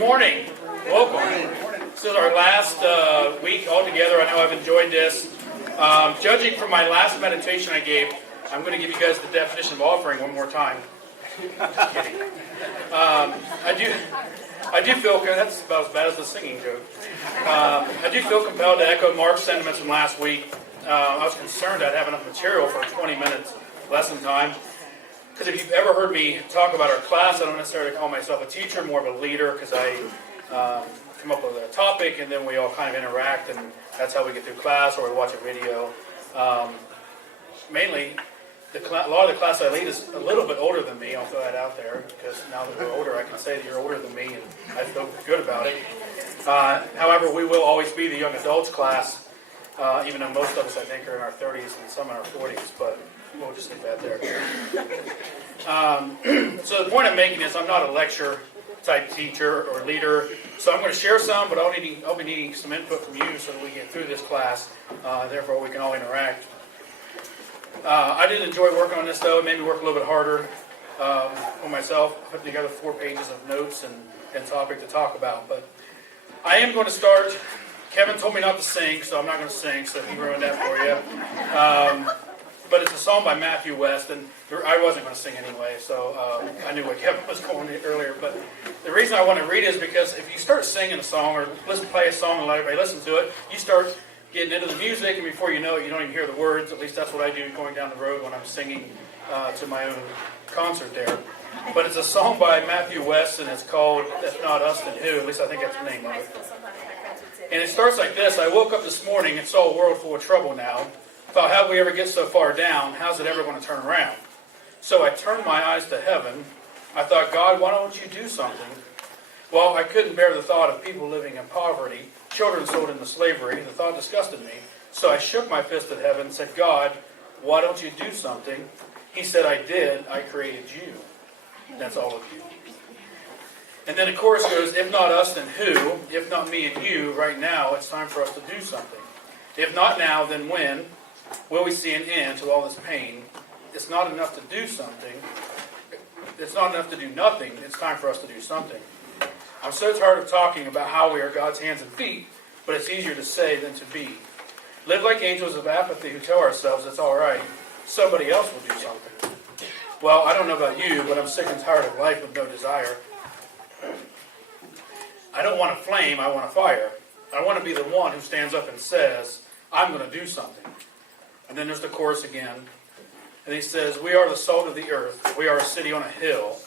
morning. Welcome. This is our last week all together. I know I've enjoyed this. Judging from my last meditation I gave, I'm going to give you guys the definition of offering one more time. Just kidding. I do feel, that's about as bad as the singing joke. I do feel compelled to echo Mark's sentiments from last week. I was concerned I'd have enough material for 20 minutes lesson time. Because if you've ever heard me talk about our class, I don't necessarily call myself a teacher, more of a leader, because I come up with a topic and then we all kind of interact, and that's how we get through class, or we watch a video. Mainly, a lot of the class I lead is a little bit older than me. I'll throw that out there, because now that we're older, I can say that you're older than me, and I feel good about it. However, we will always be the young adults class, even though most of us, I think, are in our 30s and some in our 40s, but we'll just leave that there. So the point I'm making is I'm not a lecture type teacher or leader, so I'm going to share some, but I'll be needing some input from you so that we get through this class, therefore we can all interact. I did enjoy working on this, though. It made me work a little bit harder on myself. I put together 4 pages of notes and topic to talk about, but I am going to start. Kevin told me not to sing, so I'm not going to sing, so he ruined that for you. But it's a song by Matthew West, and I wasn't going to sing anyway, so I knew what Kevin was going to earlier. But the reason I want to read it is because if you start singing a song, or play a song and let everybody listen to it, you start getting into the music, and before you know it, you don't even hear the words. At least that's what I do going down the road when I'm singing to my own concert there. But it's a song by Matthew West, and it's called If Not Us, Then Who? At least I think that's the name of it. And it starts like this. I woke up this morning and saw a world full of trouble now. Thought, how did we ever get so far down? How's it ever going to turn around? So I turned my eyes to heaven. I thought, God, why don't you do something? Well, I couldn't bear the thought of people living in poverty, children sold into slavery. The thought disgusted me. So I shook my fist at heaven and said, God, why don't you do something? He said, I did. I created you. That's all of you. And then the chorus goes, if not us, then who? If not me and you, right now, it's time for us to do something. If not now, then when? Will we see an end to all this pain? It's not enough to do something. It's not enough to do nothing. It's time for us to do something. I'm so tired of talking about how we are God's hands and feet, but it's easier to say than to be. Live like angels of apathy who tell ourselves it's all right. Somebody else will do something. Well, I don't know about you, but I'm sick and tired of life with no desire. I don't want a flame, I want a fire. I want to be the one who stands up and says, I'm going to do something. And then there's the chorus again. And he says, we are the salt of the earth. We are a city on a hill.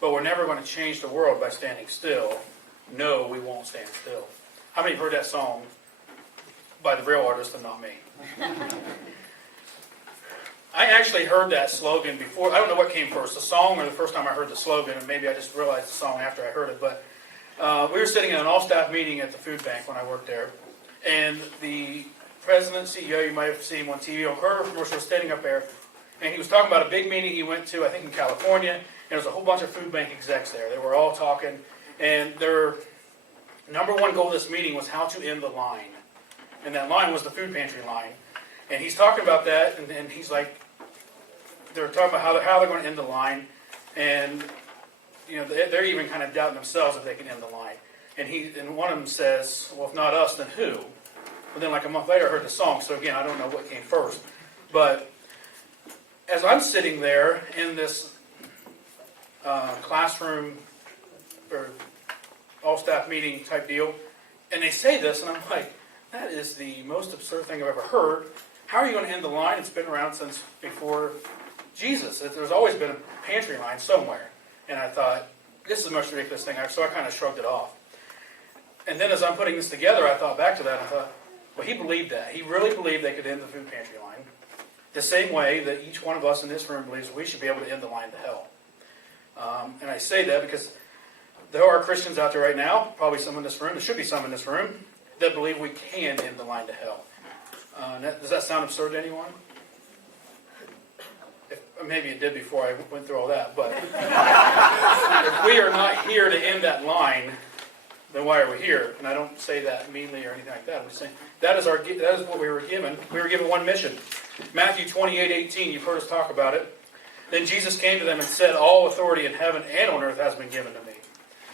But we're never going to change the world by standing still. No, we won't stand still. How many have heard that song by the real artist and not me? I actually heard that slogan before. I don't know what came first, the song or the first time I heard the slogan. And maybe I just realized the song after I heard it. But we were sitting in an all-staff meeting at the food bank when I worked there. And the president, CEO, you might have seen him on TV, on Carter commercial, was standing up there, and he was talking about a big meeting he went to, I think in California, and there was a whole bunch of food bank execs there. They were all talking, and their number one goal of this meeting was how to end the line. And that line was the food pantry line. And he's talking about that, and he's like, they're talking about how they're going to end the line, and you know, they're even kind of doubting themselves if they can end the line. And one of them says, well, if not us, then who? But then like a month later I heard the song, so again, I don't know what came first. But as I'm sitting there in this classroom or all-staff meeting type deal, and they say this, and I'm like, that is the most absurd thing I've ever heard. How are you going to end the line? It's been around since before Jesus. There's always been a pantry line somewhere. And I thought, this is the most ridiculous thing. So I kind of shrugged it off. And then as I'm putting this together, I thought back to that, and I thought, well, he believed that. He really believed they could end the food pantry line. The same way that each one of us in this room believes we should be able to end the line to hell. And I say that because there are Christians out there right now, probably some in this room, there should be some in this room, that believe we can end the line to hell. Does that sound absurd to anyone? Maybe it did before I went through all that, but if we are not here to end that line, then why are we here? And I don't say that meanly or anything like that. I'm just saying that is what we were given. We were given one mission. Matthew 28:18, you've heard us talk about it. Then Jesus came to them and said, all authority in heaven and on earth has been given to me.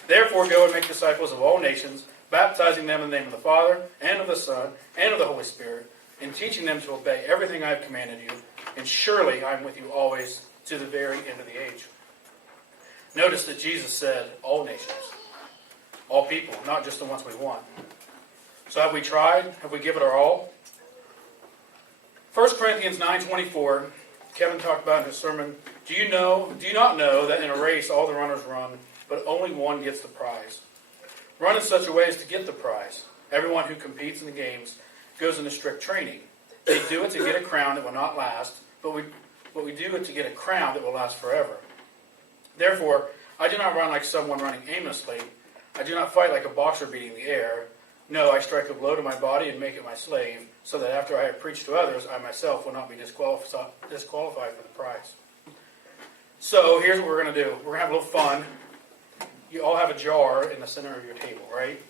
Therefore, go and make disciples of all nations, baptizing them in the name of the Father, and of the Son, and of the Holy Spirit, and teaching them to obey everything I have commanded you. And surely I am with you always to the very end of the age. Notice that Jesus said all nations, all people, not just the ones we want. So have we tried? Have we given it our all? 1 Corinthians 9:24, Kevin talked about in his sermon, do you not know that in a race all the runners run, but only one gets the prize? Run in such a way as to get the prize. Everyone who competes in the games goes into strict training. They do it to get a crown that will not last, but we do it to get a crown that will last forever. Therefore, I do not run like someone running aimlessly. I do not fight like a boxer beating the air. No, I strike a blow to my body and make it my slave, so that after I have preached to others, I myself will not be disqualified for the prize. So here's what we're going to do. We're going to have a little fun. You all have a jar in the center of your table, right?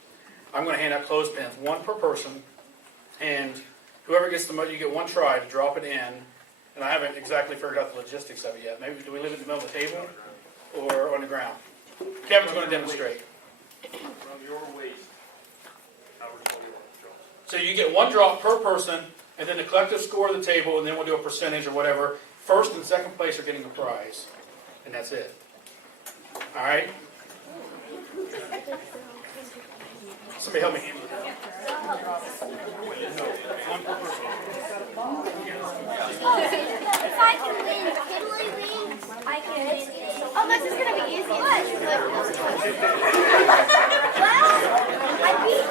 I'm going to hand out clothespins, one per person, and whoever gets the most, you get one try to drop it in. And I haven't exactly figured out the logistics of it yet. Maybe do we leave it in the middle of the table or on the ground? Kevin's going to demonstrate. From your waist. So you get one drop per person, and then the collective score of the table, and then we'll do a percentage or whatever. First and second place are getting a prize, and that's it. All right? Somebody help me handle it. One per person. If I can win Piddly wings, I can win. Oh, this is going to be easy. What? Well, I beat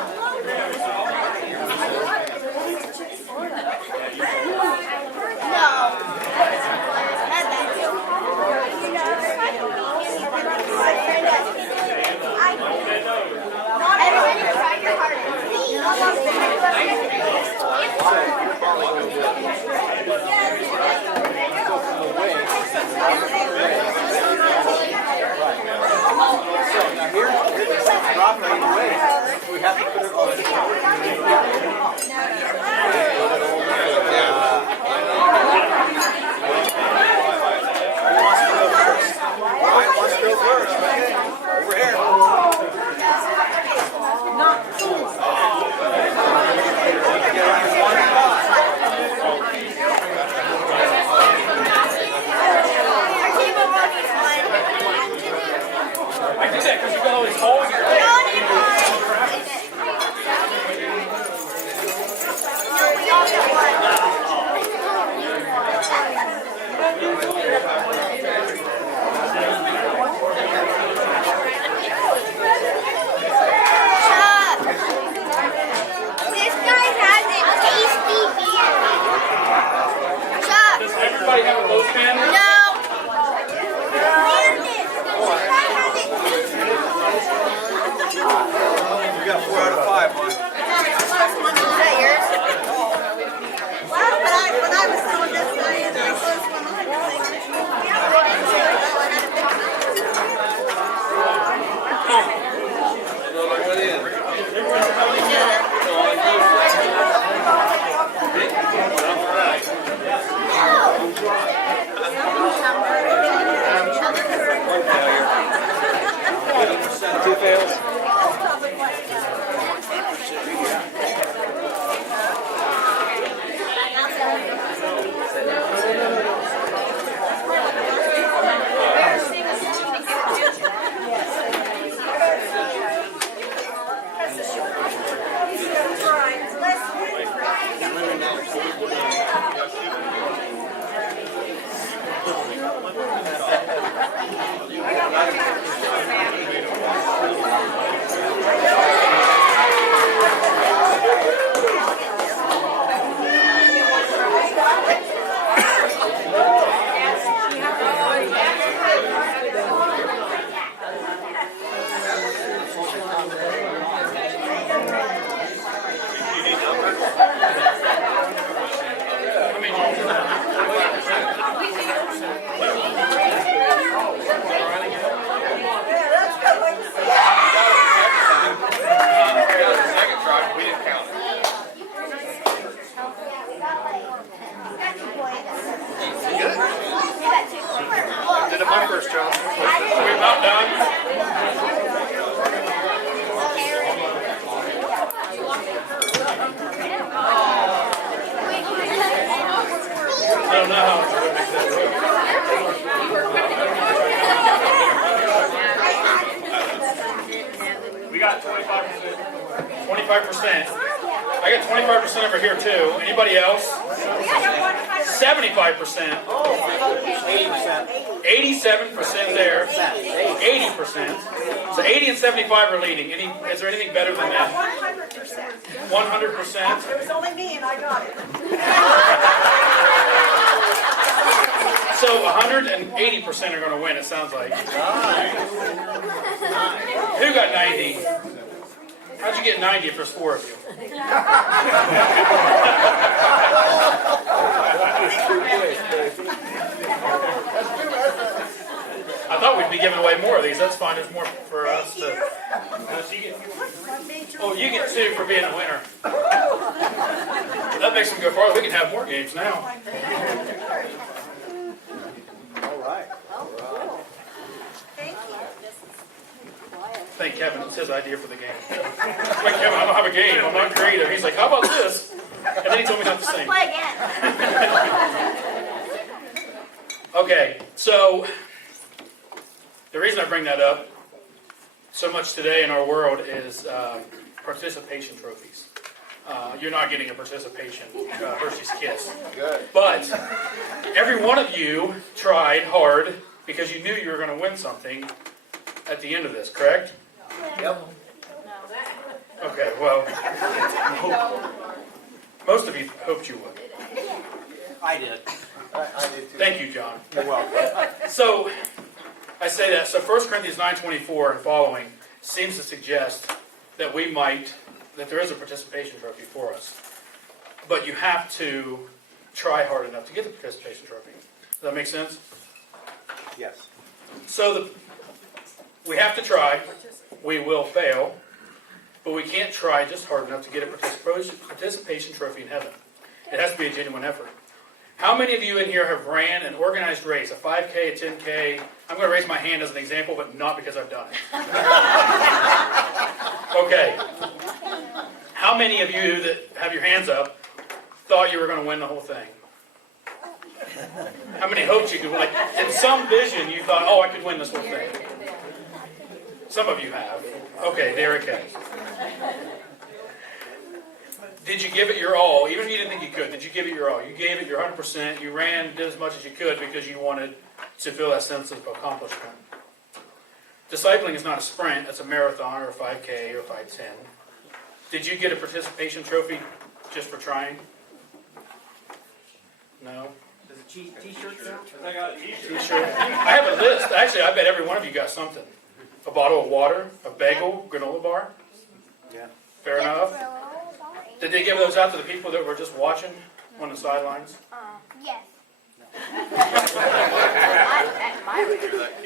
we have to put it on the Wants to go first. Okay. Over here. I do that because you've got all these holes in your leg. Does everybody have a clothespin? We got 4 out of 5, huh? When I was told this, I closed one Two fails. I got 25% over here too. Anybody else? 75%. 80%. 87% there. 80%. So 80 and 75 are leading. Is there anything better than that? 100%. 100%. It was only me and I got it. So 180% are going to win, it sounds like. Who got 90? How'd you get 90 if there's 4 of you? I thought we'd be giving away more of these. That's fine. There's more for us to. Oh, you get 2 for being a winner. That makes them go farther. We can have more games now. All right. Thank Kevin. It's his idea for the game. I'm like, Kevin, I don't have a game. I'm not creative. He's like, how about this? And then he told me not to Let's sing. play again. Okay, so the reason I bring that up so much today in our world is participation trophies. You're not getting a participation Hershey's Kiss. Good. But every one of you tried hard because you knew you were going to win something at the end of this, correct? Yep. Okay, well, most of you hoped you would. I did. I did too. Thank you, John. You're welcome. So, I say that, so 1 Corinthians 9:24 and following seems to suggest that that there is a participation trophy for us. But you have to try hard enough to get the participation trophy. Does that make sense? Yes. So, we have to try. We will fail. But we can't try just hard enough to get a participation trophy in heaven. It has to be a genuine effort. How many of you in here have ran an organized race, a 5K, a 10K? I'm going to raise my hand as an example, but not because I've done it. Okay. How many of you that have your hands up thought you were going to win the whole thing? How many hoped you could win? Like, in some vision, you thought, oh, I could win this whole thing. Some of you have. Okay, there it goes. Did you give it your all? Even if you didn't think you could, did you give it your all? You gave it your 100%. You ran, did as much as you could because you wanted to feel that sense of accomplishment. Discipling is not a sprint. It's a marathon or a 5K or a 5:10. Did you get a participation trophy just for trying? No? Does a t-shirt count? I got a t-shirt. T-shirt? I have a list. Actually, I bet every one of you got something. A bottle of water, a bagel, granola bar. Yeah. Fair enough. Did they give those out to the people that were just watching on the sidelines? Yes.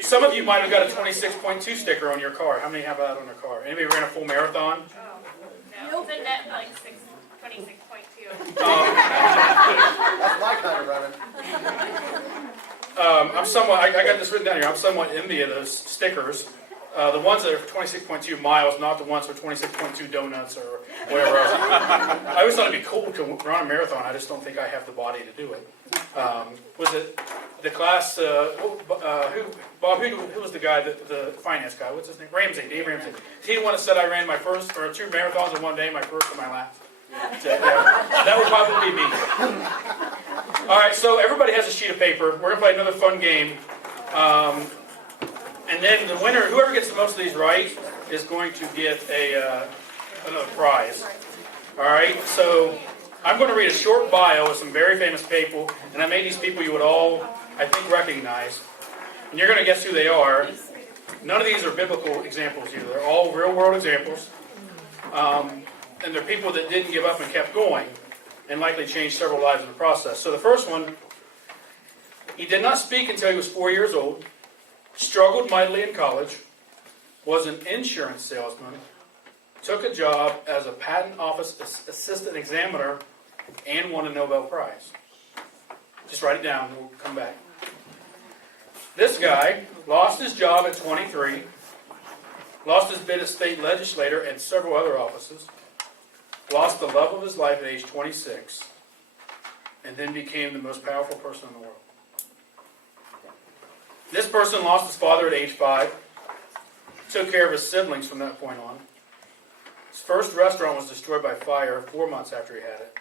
Some of you might have got a 26.2 sticker on your car. How many have that on their car? Anybody ran a full marathon? No, the net like 26.2. That's my kind of running. I got this written down here. I'm somewhat envy of those stickers. The ones that are for 26.2 miles, not the ones for 26.2 donuts or whatever else. I always thought it'd be cool to run a marathon. I just don't think I have the body to do it. Was it the class? Bob? Who was the guy? The finance guy? What's his name? Ramsey. Dave Ramsey. Is he the one that said I ran my first or 2 marathons in one day? My first and my last. That would probably be me. All right. So everybody has a sheet of paper. We're gonna play another fun game. And then the winner, whoever gets the most of these right, is going to get another prize. All right, so I'm going to read a short bio of some very famous people, and I made these people you would all, I think, recognize. And you're going to guess who they are. None of these are biblical examples either. They're all real-world examples. And they're people that didn't give up and kept going, and likely changed several lives in the process. So the first one, he did not speak until he was 4 years old. Struggled mightily in college, was an insurance salesman, took a job as a patent office assistant examiner, and won a Nobel Prize. Just write it down, we'll come back. This guy lost his job at 23, lost his bid as state legislator and several other offices, lost the love of his life at age 26, and then became the most powerful person in the world. This person lost his father at age 5, took care of his siblings from that point on, His first restaurant was destroyed by fire 4 months after he had it.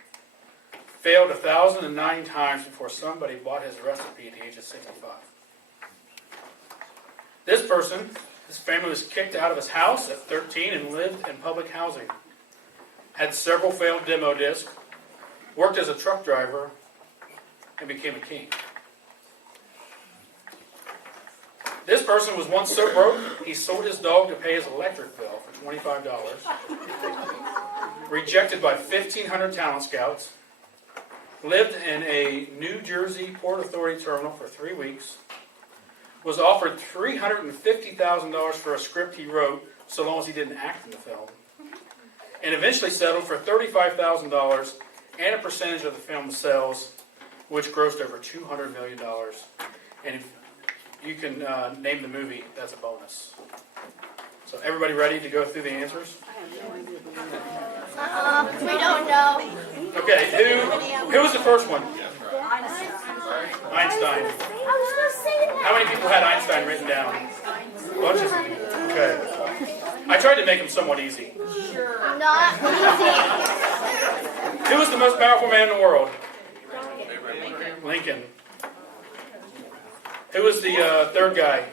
Failed 1,009 times before somebody bought his recipe at the age of 65. This person, his family was kicked out of his house at 13 and lived in public housing. Had several failed demo discs, worked as a truck driver, and became a king. This person was once so broke, he sold his dog to pay his electric bill for $25. Rejected by 1,500 talent scouts. Lived in a New Jersey Port Authority terminal for 3 weeks. Was offered $350,000 for a script he wrote, so long as he didn't act in the film. And eventually settled for $35,000 and a percentage of the film's sales, which grossed over $200 million. And if you can name the movie, that's a bonus. So everybody ready to go through the answers? We don't know. Okay, who was the first one? Einstein. I was gonna say that. How many people had Einstein written down? Bunches of people. Okay. I tried to make them somewhat easy. Not easy. Who was the most powerful man in the world? Lincoln. Who was the third guy?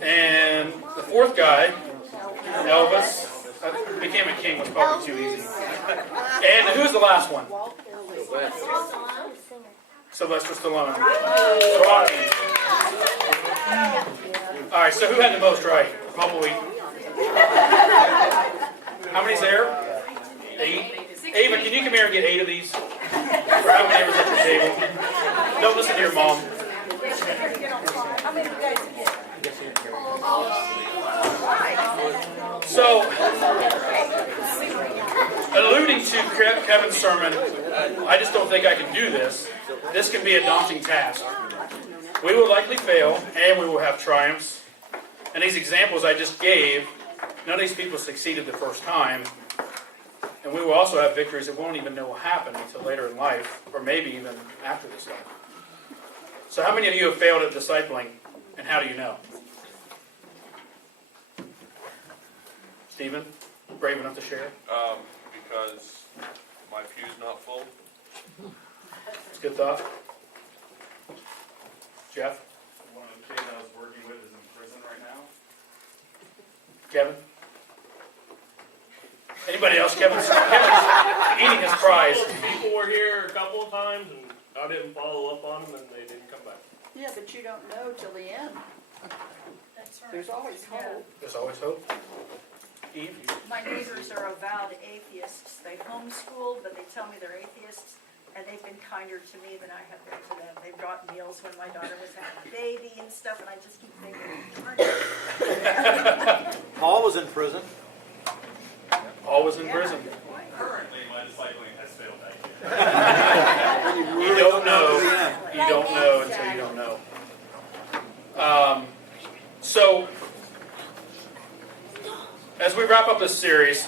And the fourth guy, Elvis. Became a king was probably too easy. And who's the last one? Sylvester Stallone. Rocky. All right, so who had the most right? Probably. How many's there? 8. Ava, can you come here and get 8 of these? Or how many was at your table? Don't listen to your mom. How many of you guys get? So, alluding to Kevin's sermon, I just don't think I can do this. This can be a daunting task. We will likely fail, and we will have triumphs. And these examples I just gave, none of these people succeeded the first time. And we will also have victories that won't even know will happen until later in life, or maybe even after this life. So how many of you have failed at discipling, and how do you know? Stephen, brave enough to share? Because my pew's not full. It's a good thought. Jeff? One of the kids I was working with is in prison right now. Kevin? Anybody else? Kevin's eating his fries. People were here a couple of times, and I didn't follow up on them, and they didn't come back. Yeah, but you don't know till the end. That's right. There's always hope. There's always hope. Eve? My neighbors are avowed atheists. They homeschool, but they tell me they're atheists, and they've been kinder to me than I have been to them. They brought meals when my daughter was having a baby and stuff, and I just keep thinking, Paul was in prison. Paul was in prison. Currently, my discipling has failed that kid. You don't know. You don't know until you don't know. So, as we wrap up this series,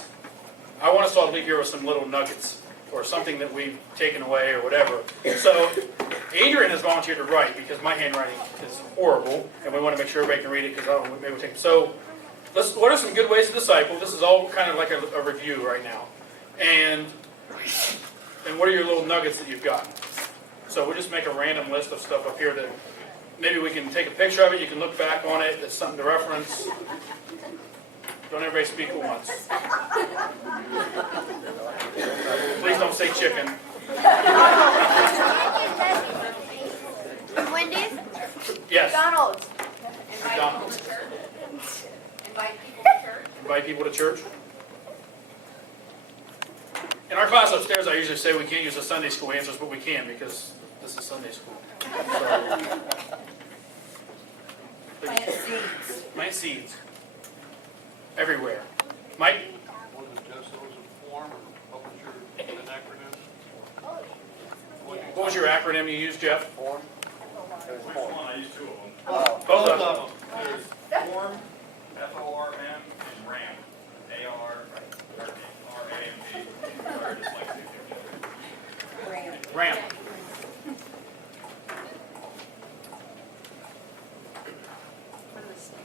I want us all to leave here with some little nuggets or something that we've taken away or whatever. So, Adrian has volunteered to write because my handwriting is horrible, and we want to make sure everybody can read it because I don't know, maybe we'll take. So, what are some good ways to disciple? This is all kind of like a review right now, and what are your little nuggets that you've got? So we'll just make a random list of stuff up here that maybe we can take a picture of it. You can look back on it. It's something to reference. Don't everybody speak at once. Please don't say chicken. Wendy's? Yes. McDonald's. McDonald's. Invite people to church. Invite people to church. In our class upstairs, I usually say we can't use the Sunday school answers, but we can because this is Sunday school. So, plant seeds. plant seeds. Everywhere. Mike? What is just those in form, or what was your acronym? What was your acronym you used, Jeff? Form? Which one? I used 2 of them. Both of them. There's FORM, FORM, and RAM. ARAMD. Or dyslexia. Ram. What do they say?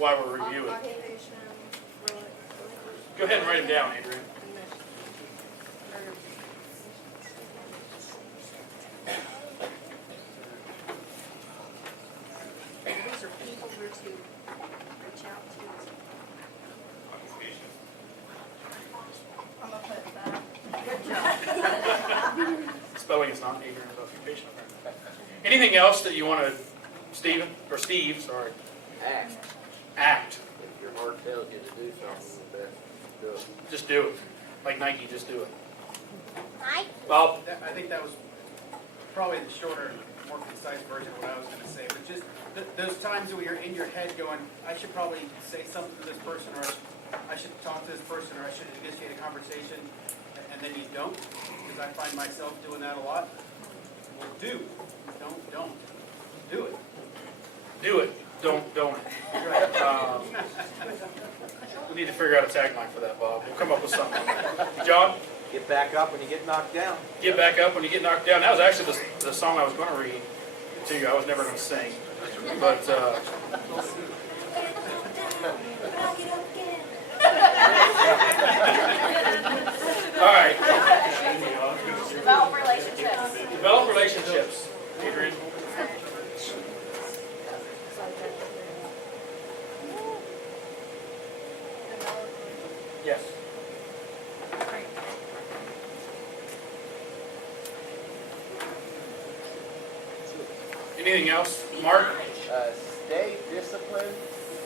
why we're reviewing. Go ahead and write them down, Adrian. These are people we're to reach out to. Occupation. I'm gonna put that. Good job. Spelling is not Adrian's occupation. Anything else that you want to, Steve, sorry, act? If your heart tells you to do something, you best do it. Just do it. Like Nike, just do it. Mike? Bob? I think that was probably the shorter and more concise version of what I was gonna say, but just those times where you're in your head going, I should probably say something to this person, or I should talk to this person, or I should initiate a conversation, and then you don't, because I find myself doing that a lot. Well, do. Don't. Do it. Do it. Don't it. We need to figure out a tagline for that, Bob. We'll come up with something. John? Get back up when you get knocked down. Get back up when you get knocked down. That was actually the song I was going to read to you. I was never going to sing. But, all right. Develop relationships. Develop relationships. Adrian? Yes. Anything else? Mark? Stay disciplined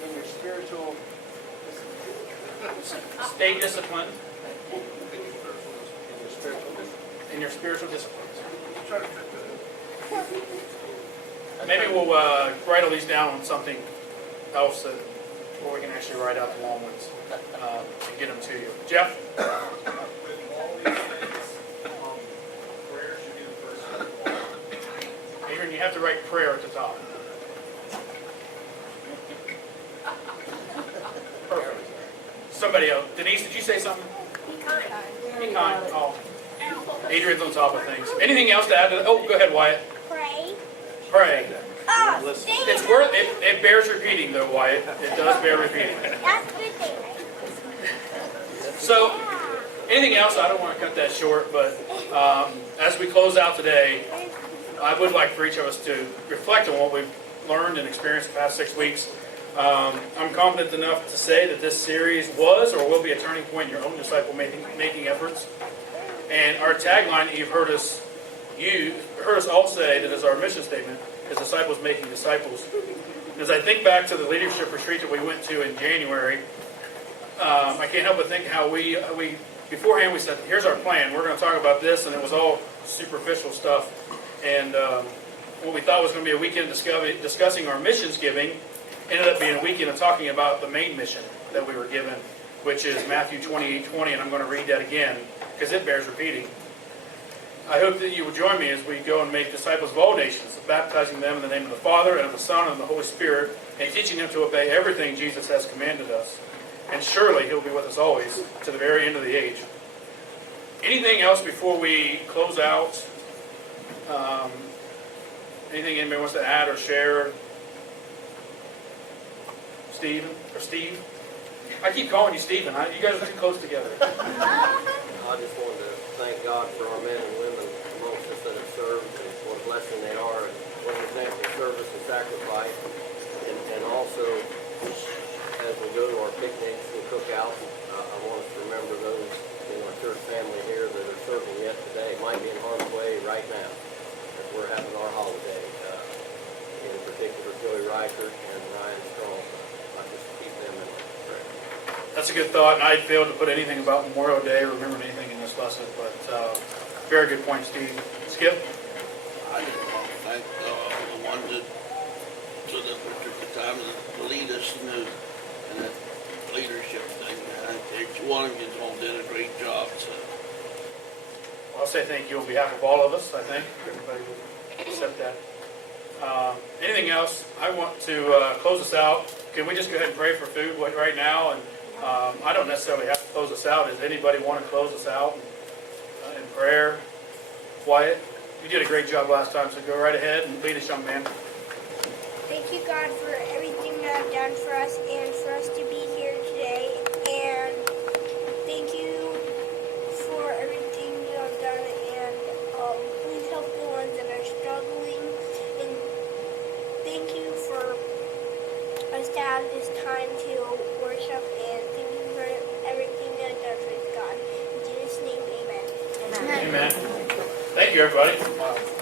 in your spiritual Stay disciplined in your spiritual discipline. in your spiritual disciplines. Try to fit that in. Maybe we'll write all these down on something else that, where we can actually write out the long ones and get them to you. Jeff? With all these things, prayer should be the first step of all. Adrian, you have to write prayer at the top. Perfect. Somebody else. Denise, did you say something? Be kind. Be kind. Oh. Adrian's on top of things. Anything else to add to that? Oh, go ahead, Wyatt. Pray. Pray. Oh, Listen. dang It's worth it. It bears repeating, though, Wyatt. It does bear repeating. That's a good thing, right? So, anything else? I don't want to cut that short, but as we close out today, I would like for each of us to reflect on what we've learned and experienced the past 6 weeks. I'm confident enough to say that this series was or will be a turning point in your own disciple-making efforts. And our tagline that you've heard us all say that is our mission statement is disciples making disciples. As I think back to the leadership retreat that we went to in January, I can't help but think how we beforehand we said, here's our plan. We're going to talk about this, and it was all superficial stuff. And what we thought was going to be a weekend discussing our missions giving ended up being a weekend of talking about the main mission that we were given, which is Matthew 28:20, and I'm going to read that again because it bears repeating. I hope that you will join me as we go and make disciples of all nations, baptizing them in the name of the Father and of the Son and of the Holy Spirit, and teaching them to obey everything Jesus has commanded us. And surely He'll be with us always to the very end of the age. Anything else before we close out? Anything anybody wants to add or share? Steve? I keep calling you Stephen. You guys are too close together. I just wanted to thank God for our men and women amongst us that have served, and what a blessing they are, and what an example of service and sacrifice. And also, as we go to our picnics and cookouts, I want us to remember those in our church family here that are serving yet today, might be in harm's way right now, as we're having our holiday. In particular, Joey Riker and Ryan Strong. I just keep them in prayer. That's a good thought, and I failed to put anything about Memorial Day or remember anything in this lesson, but very good point, Steve. Skip? I just want to thank the ones that took the time to lead us in that leadership thing. Each one of you all did a great job. So. I'll say thank you on behalf of all of us, I think. Everybody would accept that. Anything else? I want to close us out. Can we just go ahead and pray for food right now? And I don't necessarily have to close us out. Does anybody want to close us out in prayer? Wyatt, you did a great job last time, so go right ahead and lead us, young man. Thank you, God, for everything that I've done for us and for us to be here today. And thank you for everything you have done. And please help the ones that are struggling. And thank you for us to have this time to worship. And thank you for everything you have done for God. In Jesus' name, amen. Amen. Thank you, everybody.